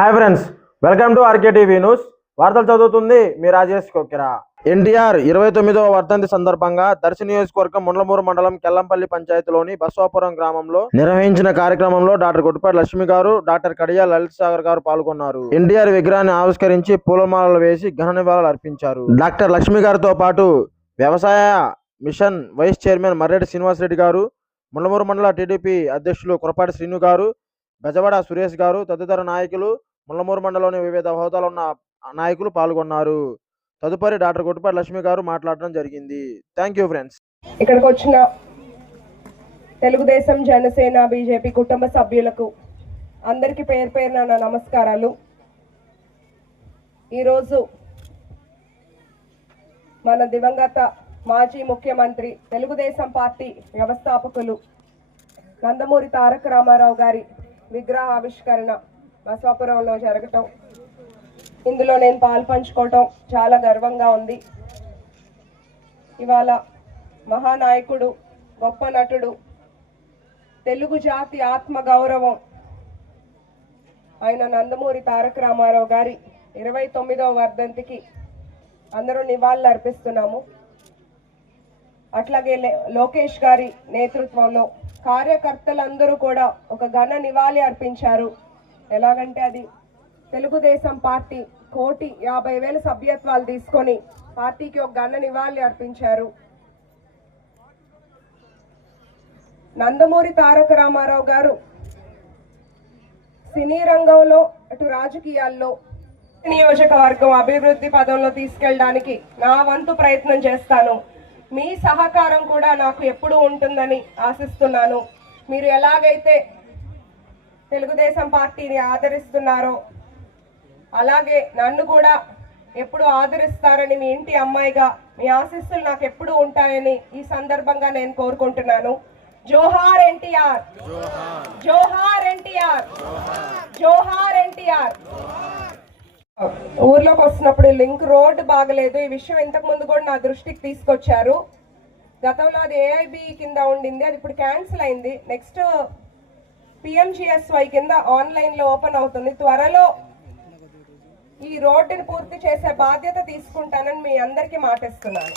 Hi friends welcome to RK TV news వార్తలు చదువుతుంది మీ రాజేష్ కొక్కిరా. ఎన్టీఆర్ ఇరవై తొమ్మిదవ వర్ధంతి సందర్భంగా దర్శి నియోజకవర్గం ముండ్లమూరు మండలం కెల్లంపల్లి పంచాయతీలోని బస్వాపురం గ్రామంలో నిర్వహించిన కార్యక్రమంలో డాక్టర్ గుట్టిపాటి లక్ష్మి గారు డాక్టర్ కడియా లలిత్ సాగర్ గారు పాల్గొన్నారు. ఎన్టీఆర్ విగ్రహాన్ని ఆవిష్కరించి పూలమాలలు వేసి ఘన నివాళులు అర్పించారు. డాక్టర్ లక్ష్మి గారితో పాటు వ్యవసాయ mission vice chairman Marreddy Srinivasa Reddy garu Mundlamuru మండల టీడీపీ అధ్యక్షులు కురపాటి శ్రీను గారు బెజవాడ సురేష్ గారు తదితర నాయకులు ముల్లమూరు మండలంలోని వివిధ హోదాలో ఉన్న నాయకులు పాల్గొన్నారు. తదుపరి డాక్టర్ కొట్టుపాటి లక్ష్మి గారు మాట్లాడడం జరిగింది. Thank you friends. ఇక్కడికి వచ్చిన తెలుగుదేశం జనసేన బీజేపీ కుటుంబ సభ్యులకు అందరికీ పేరు పేరున నా నమస్కారాలు. ఈరోజు మన దివంగత మాజీ ముఖ్యమంత్రి తెలుగుదేశం పార్టీ వ్యవస్థాపకులు నందమూరి తారక రామారావు గారి విగ్రహ ఆవిష్కరణ బసవాపురంలో జరగటం. ఇందులో నేను పాల్పంచుకోవటం చాలా గర్వంగా ఉంది. ఇవాళ మహానాయకుడు గొప్ప నటుడు తెలుగు జాతి ఆత్మ గౌరవం ఆయన నందమూరి తారక రామారావు గారి ఇరవై తొమ్మిదవ వర్ధంతికి అందరూ నివాళులు అర్పిస్తున్నాము అట్లాగే లే- లోకేష్ గారి నేతృత్వంలో కార్యకర్తలందరూ కూడా ఒక ఘన నివాళి అర్పించారు. ఎలాగంటే అది తెలుగుదేశం పార్టీ కోటి యాభై వేల సభ్యత్వాలు తీసుకొని పార్టీకి ఒక గన్న నివాళి అర్పించారు. నందమూరి తారక రామారావు గారు సినీ రంగంలో అటు రాజకీయాల్లో నియోజకవర్గం అభివృద్ధి పదంలో తీసుకెళ్ళడానికి నా వంతు ప్రయత్నం చేస్తాను. మీ సహకారం కూడా నాకు ఎప్పుడూ ఉంటుందని ఆశిస్తున్నాను. మీరు ఎలాగైతే తెలుగుదేశం పార్టీని ఆదరిస్తున్నారో. అలాగే నన్ను కూడా ఎప్పుడు ఆదరిస్తారని మీ ఇంటి అమ్మాయిగా మీ ఆశీస్సులు నాకు ఎప్పుడు ఉంటాయని ఈ సందర్భంగా నేను కోరుకుంటున్నాను. జోహార్ ఎన్టీఆర్. జోహార్ ఎన్టీఆర్. జోహార్ ఎన్టీఆర్. ఊర్లోకి వస్తున్నప్పుడు లింక్ రోడ్ బాగలేదు. ఈ విషయం ఇంతకు ముందు కూడా నా దృష్టికి తీసుకొచ్చారు. గతంలో అది ఏఐబి కింద ఉండింది. అది ఇప్పుడు క్యాన్సిల్ అయింది. నెక్స్ట్ పిఎంజిఎస్వై కింద ఆన్లైన్లో ఓపెన్ అవుతుంది. త్వరలో ఈ రోడ్డుని పూర్తి చేసే బాధ్యత తీసుకుంటానని మీ అందరికీ మాటిస్తున్నాను.